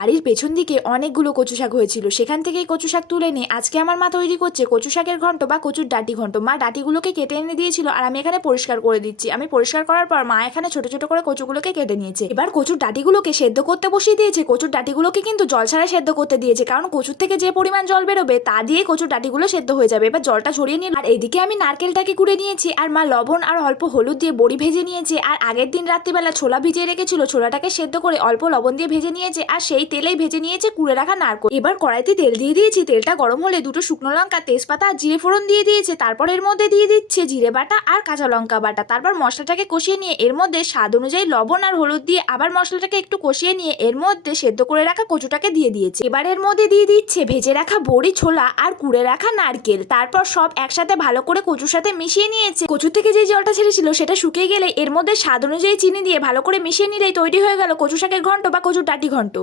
বাড়ির পেছন দিকে অনেকগুলো কচু শাক হয়েছিল, সেখান থেকেই কচু শাক তুলে নিয়ে আজকে আমার মা তৈরি করছে কচু শাকের ঘন্ট বা কচুর ডাঁটি ঘন্ট। মা ডাঁটিগুলোকে কেটে এনে দিয়েছিল আর আমি এখানে পরিষ্কার করে দিচ্ছি। আমি পরিষ্কার করার পর মা এখানে ছোট ছোট করে কচুগুলোকে কেটে নিয়েছে। এবার কচুর ডাঁটিগুলোকে সেদ্ধ করতে বসিয়ে দিয়েছে। কচুর ডাঁটিগুলোকে কিন্তু জল ছাড়া সেদ্ধ করতে দিয়েছে, কারণ কচুর থেকে যে পরিমাণ জল বেরোবে তা দিয়ে কচুর ডাঁটিগুলো সেদ্ধ হয়ে যাবে। এবার জলটা ঝরিয়ে নিয়ে আর এইদিকে আমি নারকেলটাকে কুড়ে নিয়েছি আর মা লবণ আর অল্প হলুদ দিয়ে বড়ি ভেজে নিয়েছে। আর আগের দিন রাত্রিবেলা ছোলা ভিজিয়ে রেখেছিল, ছোলাটাকে সেদ্ধ করে অল্প লবণ দিয়ে ভেজে নিয়েছে আর সেই তেলেই ভেজে নিয়েছে কুড়ে রাখা নারকেল। এবার কড়াইতে তেল দিয়ে দিয়েছি, তেলটা গরম হলে দুটো শুকনো লঙ্কা, তেজপাতা আর জিরে ফোড়ন দিয়ে দিয়েছে। তারপর এর মধ্যে দিয়ে দিচ্ছে জিরে বাটা আর কাঁচা লঙ্কা বাটা। তারপর মশলাটাকে কষিয়ে নিয়ে এর মধ্যে স্বাদ অনুযায়ী লবণ আর হলুদ দিয়ে আবার মশলাটাকে একটু কষিয়ে নিয়ে এর মধ্যে সেদ্ধ করে রাখা কচুটাকে দিয়ে দিয়েছে। এবার এর মধ্যে দিয়ে দিচ্ছে ভেজে রাখা বড়ি, ছোলা আর কুড়ে রাখা নারকেল। তারপর সব একসাথে ভালো করে কচুর সাথে মিশিয়ে নিয়েছে। কচু থেকে যে জলটা ছেড়েছিল সেটা শুকিয়ে গেলে এর মধ্যে স্বাদ অনুযায়ী চিনি দিয়ে ভালো করে মিশিয়ে নিলেই তৈরি হয়ে গেল কচু শাকের ঘন্ট বা কচুর ডাঁটি ঘন্ট।